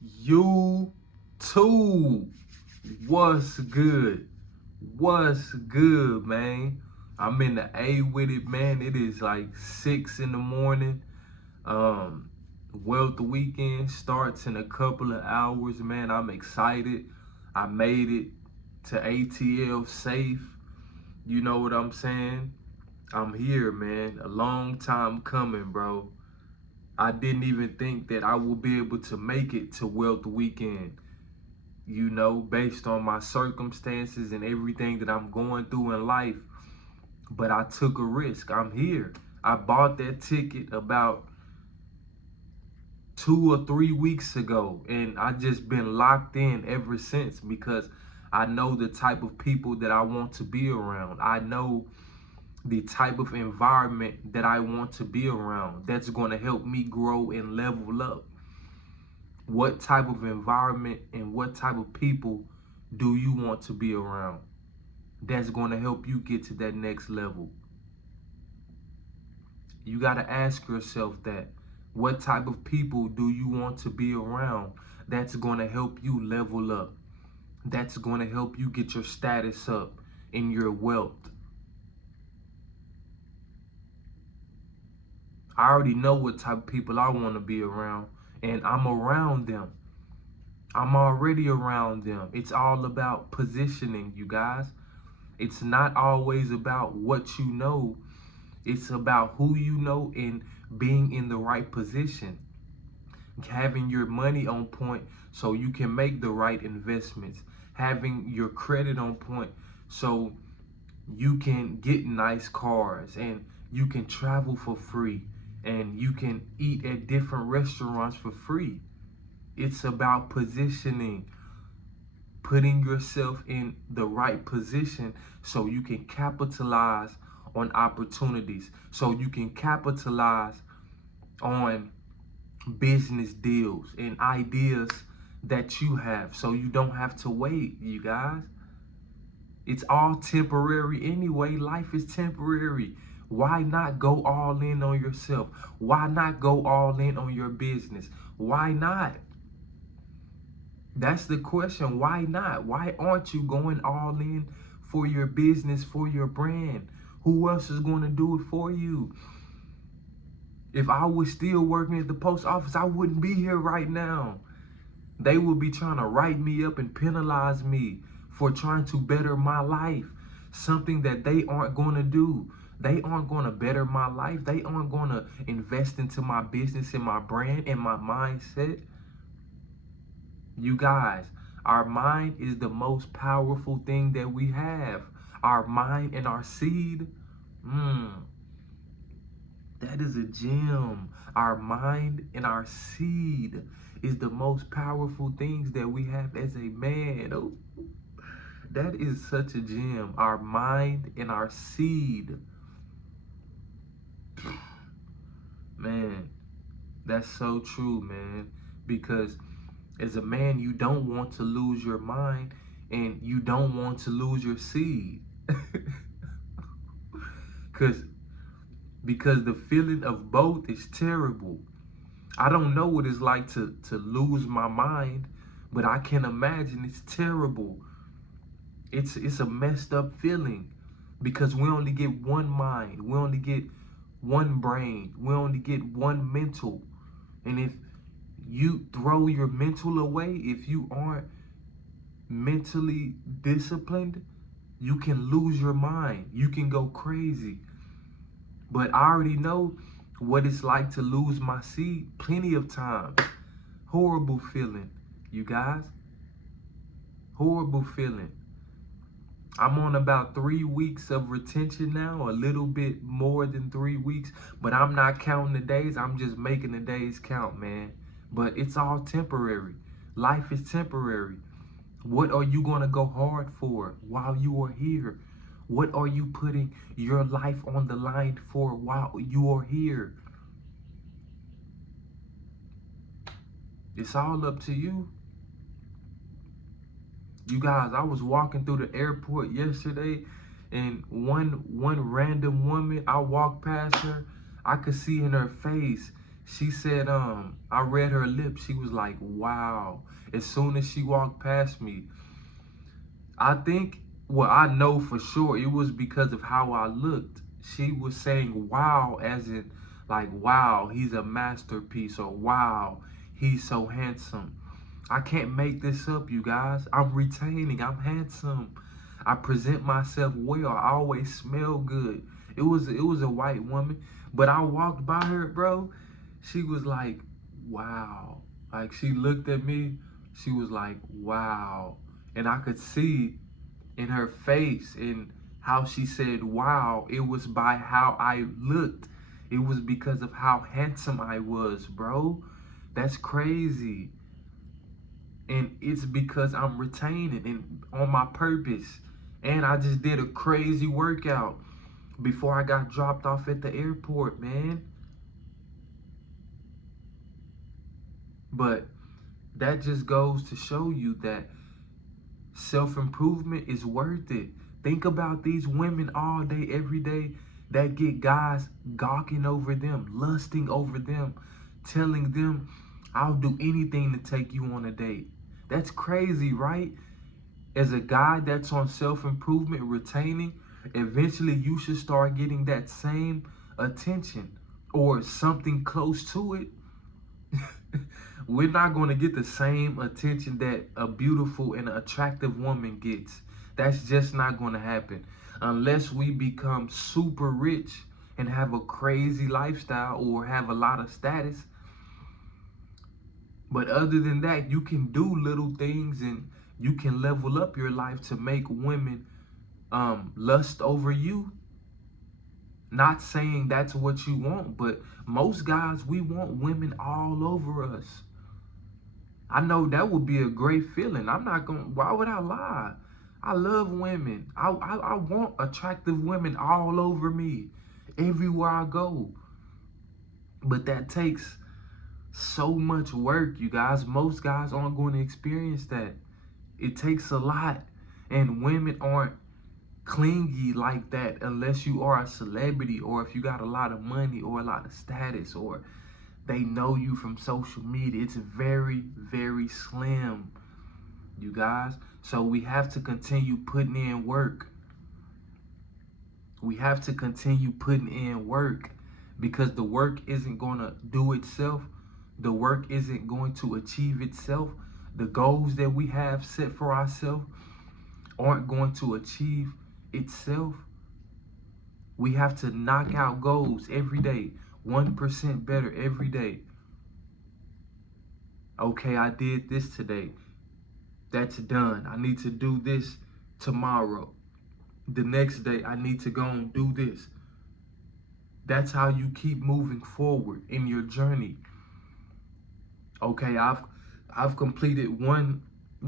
You too. What's good? What's good, man? I'm in the A with it, man. It is like 6 in the morning. Um, Wealth Weekend starts in a couple of hours, man. I'm excited. I made it to ATL safe. You know what I'm saying? I'm here, man. A long time coming, bro. I didn't even think that I would be able to make it to Wealth Weekend, based on my circumstances and everything that I'm going through in life. But I took a risk. I'm here. I bought that ticket about 2 or 3 weeks ago, and I just been locked in ever since because I know the type of people that I want to be around. I know the type of environment that I want to be around that's going to help me grow and level up. What type of environment and what type of people do you want to be around that's going to help you get to that next level? You got to ask yourself that. What type of people do you want to be around that's going to help you level up? That's going to help you get your status up and your wealth. I already know what type of people I want to be around, and I'm around them. I'm already around them. It's all about positioning, you guys. It's not always about what you know. It's about who you know and being in the right position. Having your money on point so you can make the right investments. Having your credit on point so you can get nice cars and you can travel for free and you can eat at different restaurants for free. It's about positioning, putting yourself in the right position so you can capitalize on opportunities, so you can capitalize on business deals and ideas that you have, so you don't have to wait, you guys. It's all temporary anyway. Life is temporary. Why not go all in on yourself? Why not go all in on your business? Why not? That's the question. Why not? Why aren't you going all in for your business, for your brand? Who else is going to do it for you? If I was still working at the post office, I wouldn't be here right now. They would be trying to write me up and penalize me for trying to better my life. Something that they aren't going to do. They aren't going to better my life. They aren't going to invest into my business and my brand and my mindset. You guys, our mind is the most powerful thing that we have. Our mind and our seed, that is a gem. Our mind and our seed is the most powerful things that we have as a man. Oh, that is such a gem. Our mind and our seed. Man, that's so true, man. Because as a man, you don't want to lose your mind and you don't want to lose your seed. because the feeling of both is terrible. I don't know what it's like to lose my mind, but I can imagine it's terrible. It's a messed up feeling because we only get one mind, we only get one brain, we only get one mental. And if you throw your mental away, if you aren't mentally disciplined, you can lose your mind. You can go crazy. But I already know what it's like to lose my seed plenty of times. Horrible feeling, you guys. Horrible feeling. I'm on about 3 weeks of retention now, a little bit more than 3 weeks, but I'm not counting the days. I'm just making the days count, man. But it's all temporary. Life is temporary. What are you going to go hard for while you are here? What are you putting your life on the line for while you are here? It's all up to you. You guys, I was walking through the airport yesterday and one random woman, I walked past her, I could see in her face, She said, I read her lips. She was like, wow. As soon as she walked past me, I think, well, I know for sure it was because of how I looked. She was saying wow, as in, like, wow, he's a masterpiece, or wow, he's so handsome. I can't make this up, you guys. I'm retaining. I'm handsome. I present myself well. I always smell good. It was a white woman, but I walked by her, bro. She was like, wow. Like, she looked at me. She was like, wow. And I could see in her face and how she said wow, it was by how I looked. It was because of how handsome I was, bro. That's crazy. And it's because I'm retaining and on my purpose. And I just did a crazy workout before I got dropped off at the airport, man. But that just goes to show you that self-improvement is worth it. Think about these women all day, every day, that get guys gawking over them, lusting over them, telling them, I'll do anything to take you on a date. That's crazy, right? As a guy that's on self-improvement, retaining, eventually you should start getting that same attention or something close to it. We're not going to get the same attention that a beautiful and attractive woman gets. That's just not going to happen unless we become super rich and have a crazy lifestyle or have a lot of status. But other than that, you can do little things and you can level up your life to make women lust over you. Not saying that's what you want, but most guys, we want women all over us. I know that would be a great feeling. I'm not going to, why would I lie? I love women. I want attractive women all over me, everywhere I go. But that takes so much work, you guys. Most guys aren't going to experience that. It takes a lot. And women aren't clingy like that unless you are a celebrity or if you got a lot of money or a lot of status or they know you from social media. It's very, very slim, you guys. So we have to continue putting in work. We have to continue putting in work because the work isn't going to do itself. The work isn't going to achieve itself. The goals that we have set for ourselves aren't going to achieve itself. We have to knock out goals every day, 1% better every day. Okay, I did this today. That's done. I need to do this tomorrow. The next day, I need to go and do this. That's how you keep moving forward in your journey. Okay, I've completed 1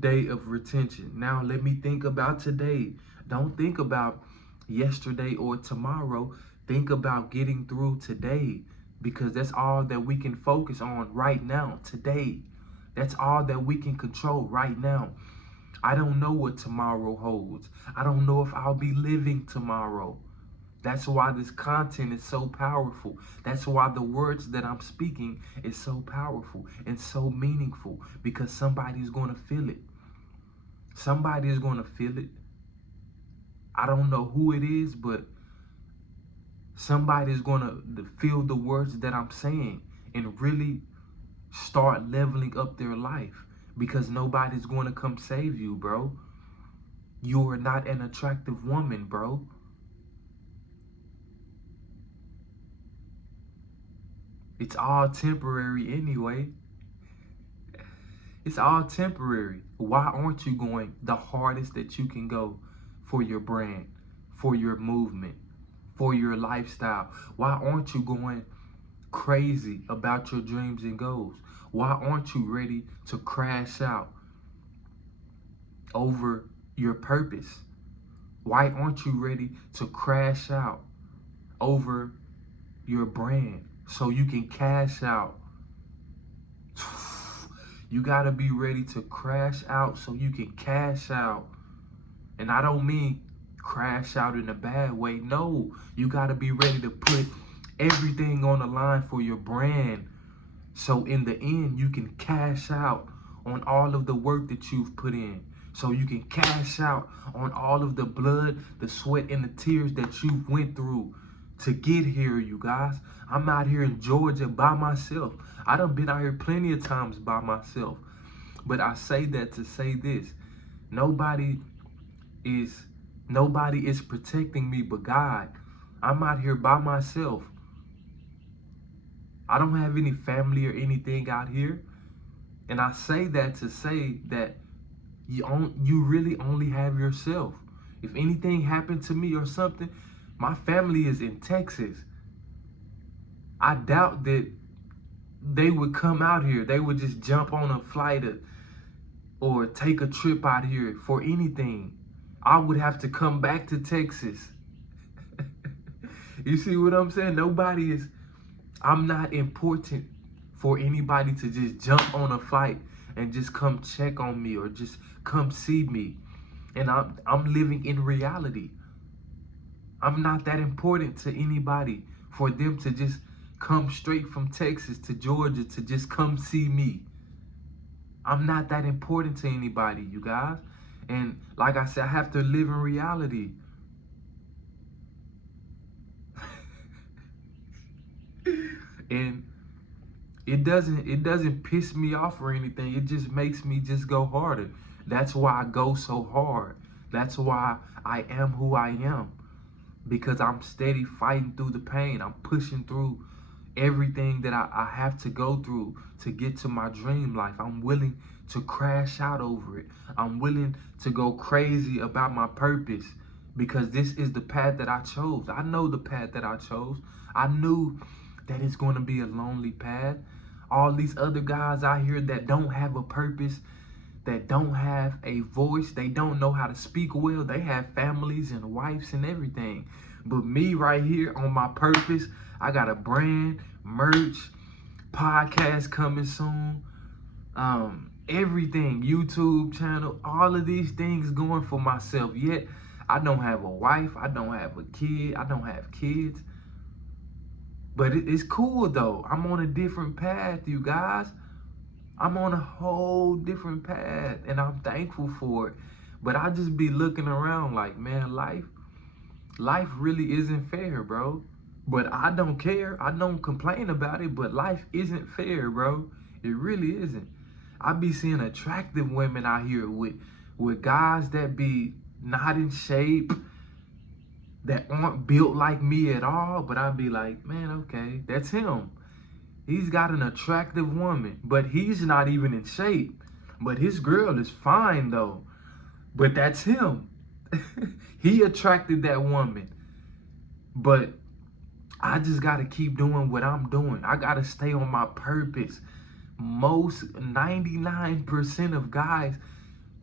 day of retention. Now let me think about today. Don't think about yesterday or tomorrow. Think about getting through today because that's all that we can focus on right now, today. That's all that we can control right now. I don't know what tomorrow holds. I don't know if I'll be living tomorrow. That's why this content is so powerful. That's why the words that I'm speaking is so powerful and so meaningful because somebody's going to feel it. Somebody is going to feel it. I don't know who it is, but somebody's going to feel the words that I'm saying and really start leveling up their life because nobody's going to come save you, bro. You are not an attractive woman, bro. It's all temporary anyway. It's all temporary. Why aren't you going the hardest that you can go for your brand, for your movement, for your lifestyle? Why aren't you going crazy about your dreams and goals? Why aren't you ready to crash out over your purpose? Why aren't you ready to crash out over your brand so you can cash out? You got to be ready to crash out so you can cash out. And I don't mean crash out in a bad way. No, you got to be ready to put everything on the line for your brand, So in the end, you can cash out on all of the work that you've put in. So you can cash out on all of the blood, the sweat, and the tears that you went through to get here, you guys. I'm out here in Georgia by myself. I done been out here plenty of times by myself. But I say that to say this. Nobody is protecting me but God. I'm out here by myself. I don't have any family or anything out here. And I say that to say that you really only have yourself. If anything happened to me or something, my family is in Texas. I doubt that they would come out here. They would just jump on a flight or take a trip out here for anything. I would have to come back to Texas. You see what I'm saying? I'm not important for anybody to just jump on a flight and just come check on me or just come see me. And I'm living in reality. I'm not that important to anybody for them to just come straight from Texas to Georgia to just come see me. I'm not that important to anybody, you guys. And like I said, I have to live in reality. And it doesn't piss me off or anything. It just makes me just go harder. That's why I go so hard. That's why I am who I am. Because I'm steady fighting through the pain. I'm pushing through everything that I have to go through to get to my dream life. I'm willing to crash out over it. I'm willing to go crazy about my purpose because this is the path that I chose. I know the path that I chose. I knew that it's going to be a lonely path. All these other guys out here that don't have a purpose, that don't have a voice, they don't know how to speak well, they have families and wives and everything. But me right here on my purpose, I got a brand, merch, podcast coming soon, everything, YouTube channel, all of these things going for myself. Yet I don't have a wife, I don't have a kid, I don't have kids. But it's cool though. I'm on a different path, you guys. I'm on a whole different path and I'm thankful for it. But I just be looking around like, man, life really isn't fair, bro. But I don't care. I don't complain about it, but life isn't fair, bro. It really isn't. I be seeing attractive women out here with guys that be not in shape, that aren't built like me at all, but I'd be like, man, okay, that's him. He's got an attractive woman, but he's not even in shape. But his girl is fine though. But that's him. He attracted that woman. But I just got to keep doing what I'm doing. I got to stay on my purpose. Most 99% of guys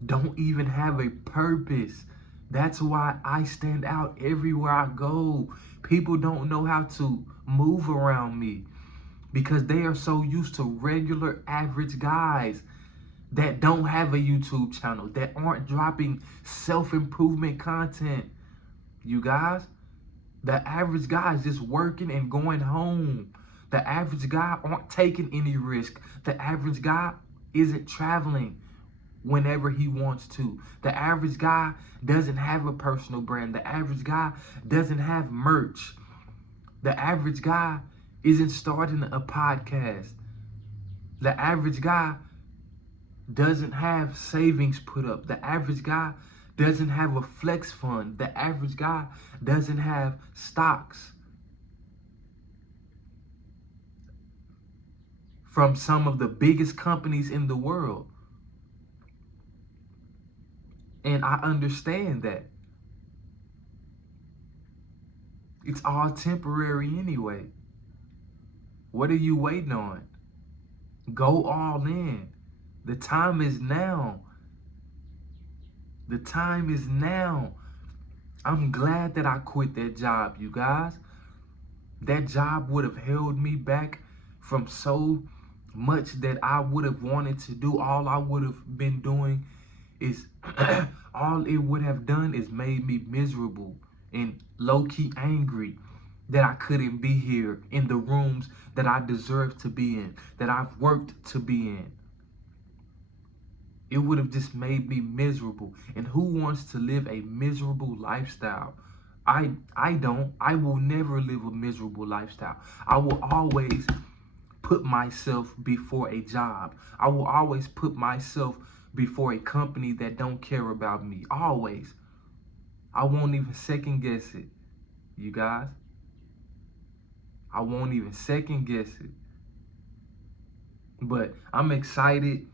don't even have a purpose. That's why I stand out everywhere I go. People don't know how to move around me because they are so used to regular average guys that don't have a YouTube channel, that aren't dropping self-improvement content. You guys, the average guy is just working and going home. The average guy aren't taking any risk. The average guy isn't traveling whenever he wants to. The average guy doesn't have a personal brand. The average guy doesn't have merch. The average guy isn't starting a podcast. The average guy doesn't have savings put up. The average guy doesn't have a flex fund. The average guy doesn't have stocks from some of the biggest companies in the world. And I understand that. It's all temporary anyway. What are you waiting on? Go all in. The time is now. The time is now. I'm glad that I quit that job, you guys. That job would have held me back from so much that I would have wanted to do. All I would have been doing is all it would have done is made me miserable and low-key angry that I couldn't be here in the rooms that I deserve to be in, that I've worked to be in. It would have just made me miserable. And who wants to live a miserable lifestyle? I don't. I will never live a miserable lifestyle. I will always put myself before a job. I will always put myself before a company that don't care about me. Always. I won't even second guess it, you guys. I won't even second guess it. But I'm excited.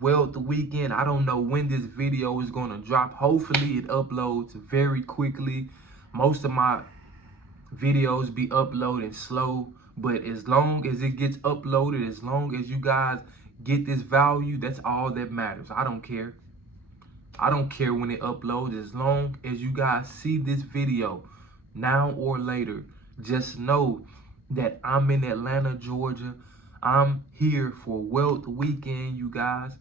Well, the weekend, I don't know when this video is going to drop. Hopefully it uploads very quickly. Most of my videos be uploading slow, but as long as it gets uploaded, as long as you guys get this value, that's all that matters. I don't care. I don't care when it uploads, as long as you guys see this video now or later. Just know that I'm in Atlanta, Georgia. I'm here for Wealth Weekend, you guys.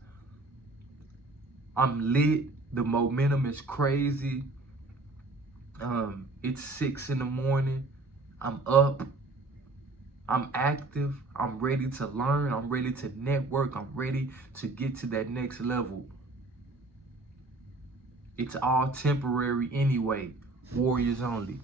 I'm lit. The momentum is crazy. It's 6 in the morning. I'm up. I'm active. I'm ready to learn. I'm ready to network. I'm ready to get to that next level. It's all temporary anyway. Warriors only.